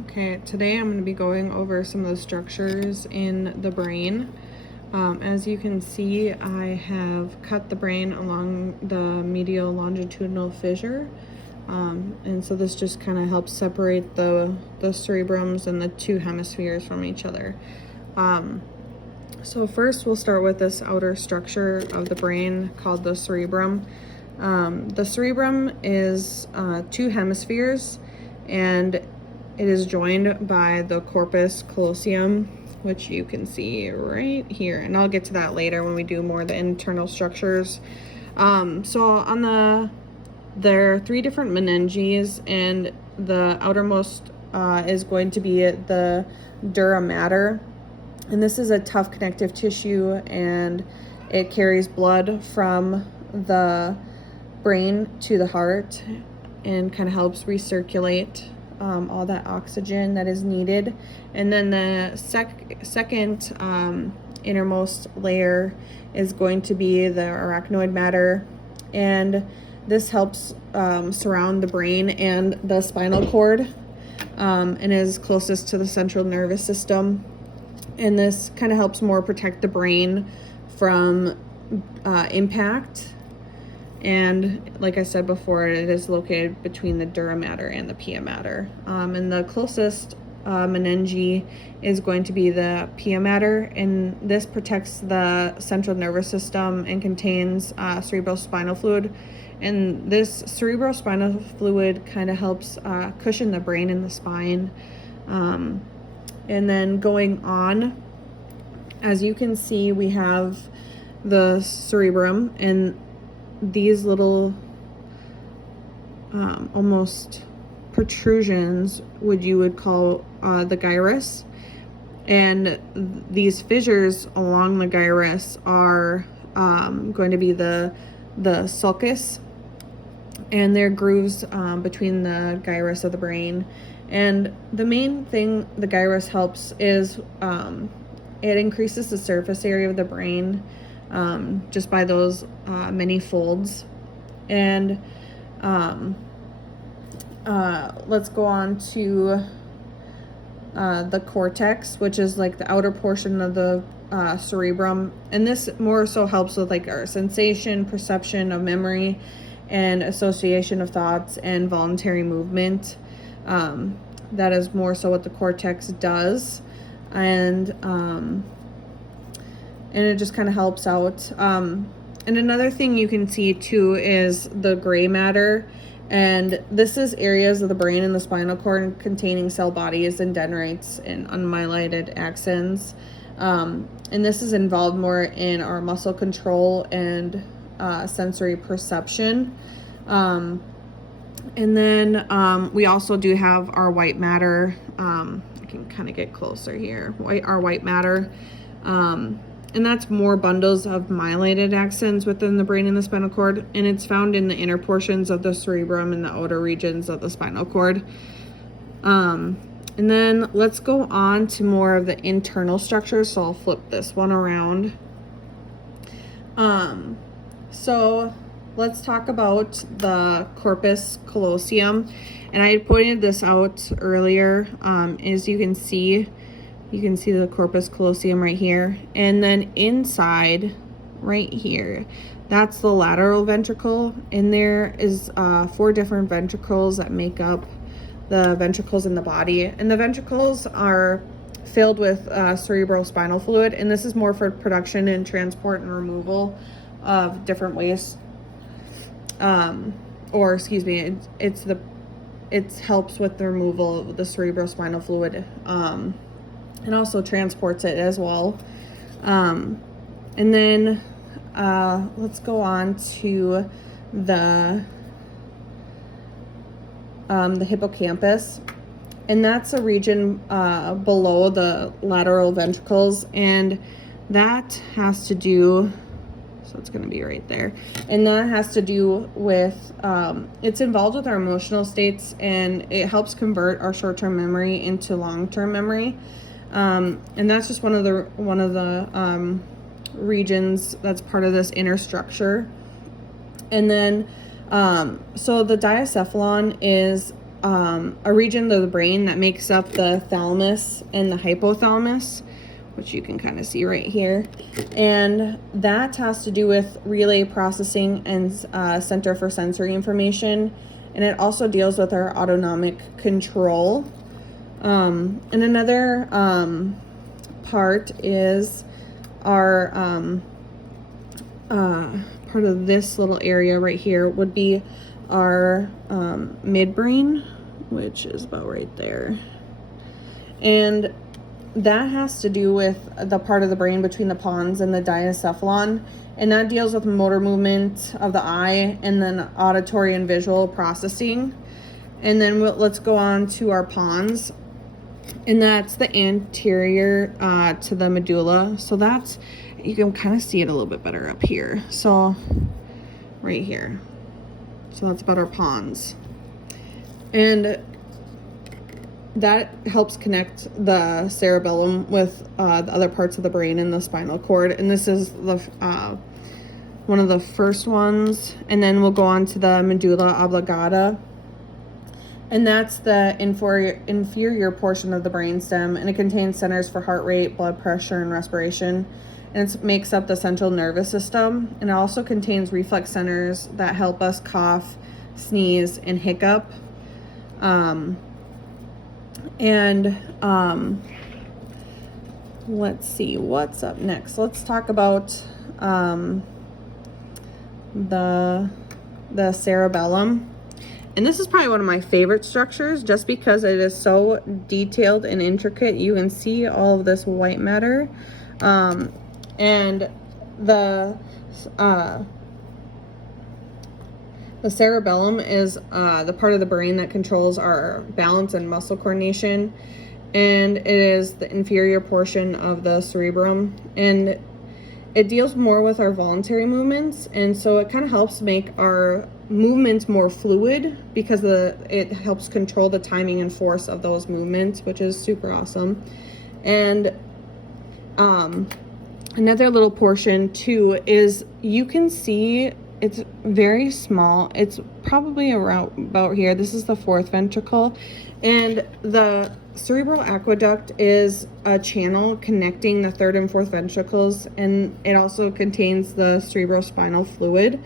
Okay, today I'm going to be going over some of the structures in the brain. As you can see, I have cut the brain along the medial longitudinal fissure. And so this just kind of helps separate the cerebrums and the two hemispheres from each other. So first we'll start with this outer structure of the brain called the cerebrum. The cerebrum is two hemispheres, and it is joined by the corpus callosum, which you can see right here. And I'll get to that later when we do more of the internal structures. So on there are three different meninges, and the outermost is going to be the dura mater. And this is a tough connective tissue, and it carries blood from the brain to the heart and kind of helps recirculate all that oxygen that is needed. And then the second innermost layer is going to be the arachnoid matter, and this helps surround the brain and the spinal cord, and is closest to the central nervous system. And this kind of helps more protect the brain from impact. And like I said before, it is located between the dura mater and the pia mater. And the closest meninge is going to be the pia mater, and this protects the central nervous system and contains cerebrospinal fluid. And this cerebrospinal fluid kind of helps cushion the brain and the spine. And then going on, as you can see, we have the cerebrum, and these little almost protrusions you would call the gyrus, and these fissures along the gyrus are going to be the sulcus, and they're grooves between the gyrus of the brain. And the main thing the gyrus helps is it increases the surface area of the brain just by those many folds. And let's go on to the cortex, which is like the outer portion of the cerebrum. And this more so helps with like our sensation, perception of memory, and association of thoughts and voluntary movement. That is more so what the cortex does. And it just kind of helps out. And another thing you can see too is the gray matter. And this is areas of the brain and the spinal cord containing cell bodies and dendrites and unmyelinated axons. And this is involved more in our muscle control and sensory perception. And then we also do have our white matter. I can kind of get closer here. Our white matter. And that's more bundles of myelinated axons within the brain and the spinal cord. And it's found in the inner portions of the cerebrum and the outer regions of the spinal cord. And then let's go on to more of the internal structures. So I'll flip this one around. So let's talk about the corpus callosum. And I pointed this out earlier. As you can see the corpus callosum right here. And then inside, right here, that's the lateral ventricle. And there is 4 different ventricles that make up the ventricles in the body. And the ventricles are filled with cerebrospinal fluid. And this is more for production and transport and removal of different waste. It helps with the removal of the cerebrospinal fluid, and also transports it as well. And then let's go on to the hippocampus, and that's a region below the lateral ventricles, and that has to do. So it's going to be right there. And that has to do with, it's involved with our emotional states, and it helps convert our short-term memory into long-term memory. And that's just one of the regions that's part of this inner structure. And then, so the diencephalon is a region of the brain that makes up the thalamus and the hypothalamus, which you can kind of see right here. And that has to do with relay processing and center for sensory information. And it also deals with our autonomic control. And another part is our part of this little area right here would be our midbrain, which is about right there. And that has to do with the part of the brain between the pons and the diencephalon, and that deals with motor movement of the eye and then auditory and visual processing. And then let's go on to our pons, and that's the anterior to the medulla. So that's, you can kind of see it a little bit better up here. So right here. So that's about our pons. And that helps connect the cerebellum with the other parts of the brain and the spinal cord. And this is the one of the first ones. And then we'll go on to the medulla oblongata. And that's the inferior portion of the brainstem, and it contains centers for heart rate, blood pressure, and respiration. And it makes up the central nervous system. And it also contains reflex centers that help us cough, sneeze, and hiccup. Let's see what's up next. Let's talk about the cerebellum. And this is probably one of my favorite structures, just because it is so detailed and intricate. You can see all of this white matter. And the cerebellum is the part of the brain that controls our balance and muscle coordination. And it is the inferior portion of the cerebrum. And it deals more with our voluntary movements. And so it kind of helps make our movements more fluid, because it helps control the timing and force of those movements, which is super awesome. And another little portion too is, you can see it's very small. It's probably around about here. This is the fourth ventricle, and the cerebral aqueduct is a channel connecting the third and fourth ventricles, and it also contains the cerebrospinal fluid.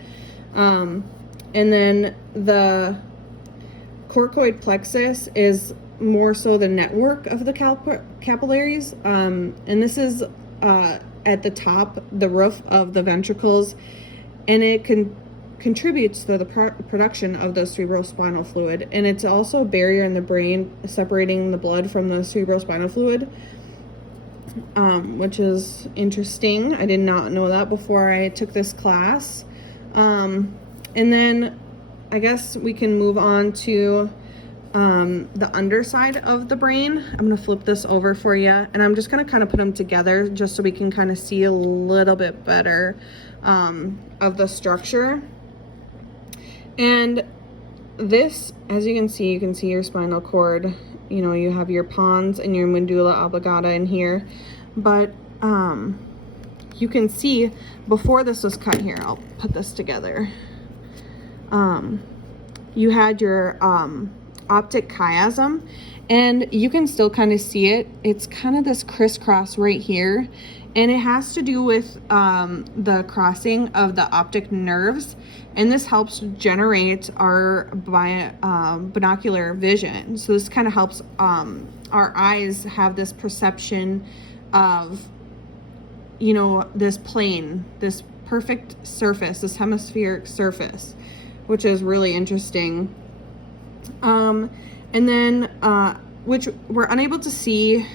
And then the coracoid plexus is more so the network of the capillaries. And this is at the top, the roof of the ventricles, and it contributes to the production of the cerebrospinal fluid. And it's also a barrier in the brain separating the blood from the cerebrospinal fluid, which is interesting. I did not know that before I took this class. And then I guess we can move on to the underside of the brain. I'm going to flip this over for you, and I'm just going to kind of put them together just so we can kind of see a little bit better of the structure. And this, as you can see your spinal cord. You know, you have your pons and your medulla oblongata in here, but you can see before this was cut here, I'll put this together. You had your optic chiasm, and you can still kind of see it. It's kind of this crisscross right here, and it has to do with the crossing of the optic nerves, and this helps generate our binocular vision. So this kind of helps our eyes have this perception of, you know, this plane, this perfect surface, this hemispheric surface, which is really interesting. And then, which we're unable to see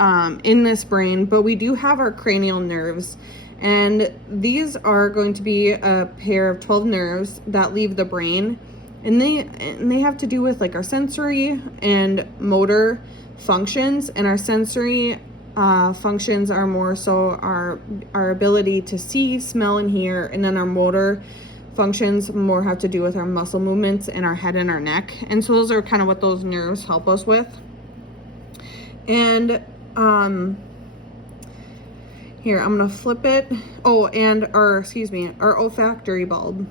in this brain, but we do have our cranial nerves. And these are going to be a pair of 12 nerves that leave the brain. And they have to do with like our sensory and motor functions. And our sensory functions are more so our ability to see, smell, and hear. And then our motor functions more have to do with our muscle movements and our head and our neck. And so those are kind of what those nerves help us with. And here, I'm gonna flip it. Oh, and our olfactory bulb.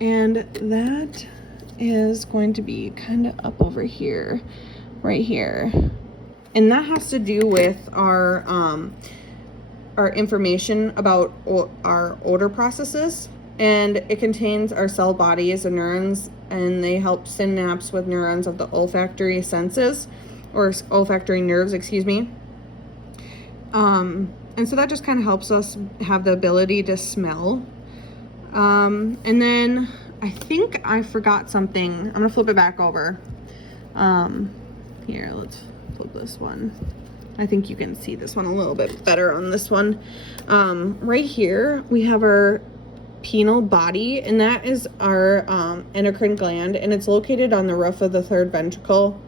And that is going to be kind of up over here, right here. And that has to do with our information about our odor processes. And it contains our cell bodies and neurons, and they help synapse with neurons of the olfactory senses, or olfactory nerves, excuse me. And so that just kind of helps us have the ability to smell. And then I think I forgot something. I'm gonna flip it back over. Here, let's flip this one. I think you can see this one a little bit better on this one. Right here, we have our penile body, and that is our endocrine gland, and it's located on the roof of the third ventricle.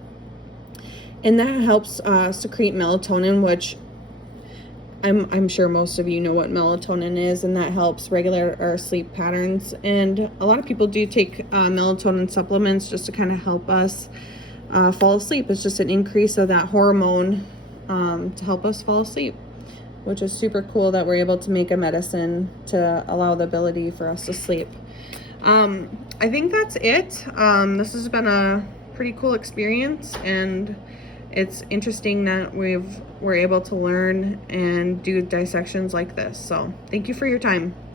And that helps secrete melatonin, which I'm sure most of you know what melatonin is, and that helps regulate our sleep patterns. And a lot of people do take melatonin supplements just to kind of help us fall asleep. It's just an increase of that hormone to help us fall asleep, which is super cool that we're able to make a medicine to allow the ability for us to sleep. I think that's it. This has been a pretty cool experience, and it's interesting that we're able to learn and do dissections like this. So thank you for your time.